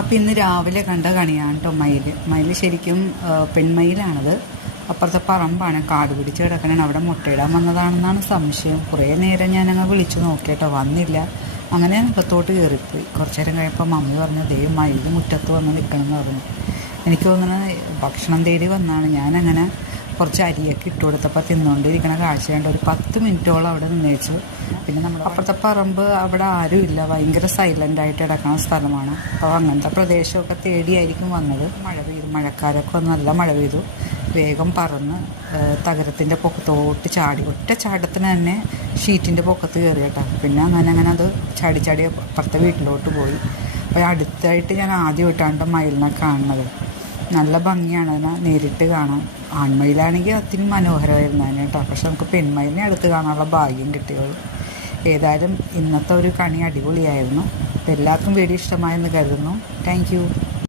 അപ്പോൾ ഇന്ന് രാവിലെ കണ്ട കണിയാണ് കേട്ടോ മയിൽ ശരിക്കും പെൺമയിലാണത്. അപ്പുറത്തെ പറമ്പാണ്, കാട് പിടിച്ച് കിടക്കണേ. അവിടെ മുട്ടയിടാൻ വന്നതാണെന്നാണ് സംശയം. കുറേ നേരം ഞാനങ്ങ് വിളിച്ചു നോക്കിയിട്ടോ, വന്നില്ല. അങ്ങനെ മുഖത്തോട്ട് കയറിപ്പോയി. കുറച്ച് നേരം കഴിയുമ്പോൾ മമ്മി പറഞ്ഞു, മയിൽ മുറ്റത്ത് വന്ന് നിൽക്കണമെന്ന് പറഞ്ഞു. എനിക്ക് തോന്നുന്നത് ഭക്ഷണം തേടി വന്നാണ്. ഞാനങ്ങനെ കുറച്ച് അരിയൊക്കെ ഇട്ട് കൊടുത്തപ്പോൾ തിന്നുകൊണ്ടിരിക്കണ കാഴ്ച കണ്ട് ഒരു 10 മിനിറ്റോളം അവിടെ നിന്നേച്ചു. പിന്നെ നമ്മൾ അപ്പുറത്തെ പറമ്പ് അവിടെ ആരുമില്ല, ഭയങ്കര സൈലൻ്റായിട്ട് കിടക്കുന്ന സ്ഥലമാണ്. അപ്പോൾ അങ്ങനത്തെ പ്രദേശമൊക്കെ തേടിയായിരിക്കും വന്നത്. മഴ പെയ്തു, മഴക്കാരൊക്കെ വന്ന് നല്ല മഴ പെയ്തു. വേഗം പറന്ന് തകരത്തിൻ്റെ പൊക്കത്തോട്ട് ചാടി. ഒറ്റ ചാട്ടത്തിന് തന്നെ ഷീറ്റിൻ്റെ പൊക്കത്ത് കയറി കേട്ടോ. പിന്നെ അങ്ങനെ അത് ചാടി അപ്പുറത്തെ വീട്ടിലോട്ട് പോയി. അപ്പോൾ അടുത്തായിട്ട് ഞാൻ ആദ്യമായിട്ടാണ് മയിലിനെ കാണുന്നത്. നല്ല ഭംഗിയാണ് അതിനെ നേരിട്ട് കാണാൻ. ആൺമയിലാണെങ്കിൽ അത്തിരി മനോഹരമായിരുന്നതിന് കേട്ടോ. പക്ഷെ നമുക്ക് പെൺമയിലിനെ അടുത്ത് കാണാനുള്ള ഭാഗ്യം കിട്ടിയുള്ളൂ. ഏതായാലും ഇന്നത്തെ ഒരു കണി അടിപൊളിയായിരുന്നു. അപ്പോൾ എല്ലാവർക്കും വീഡിയോ ഇഷ്ടമായെന്ന് കരുതുന്നു. Thank you.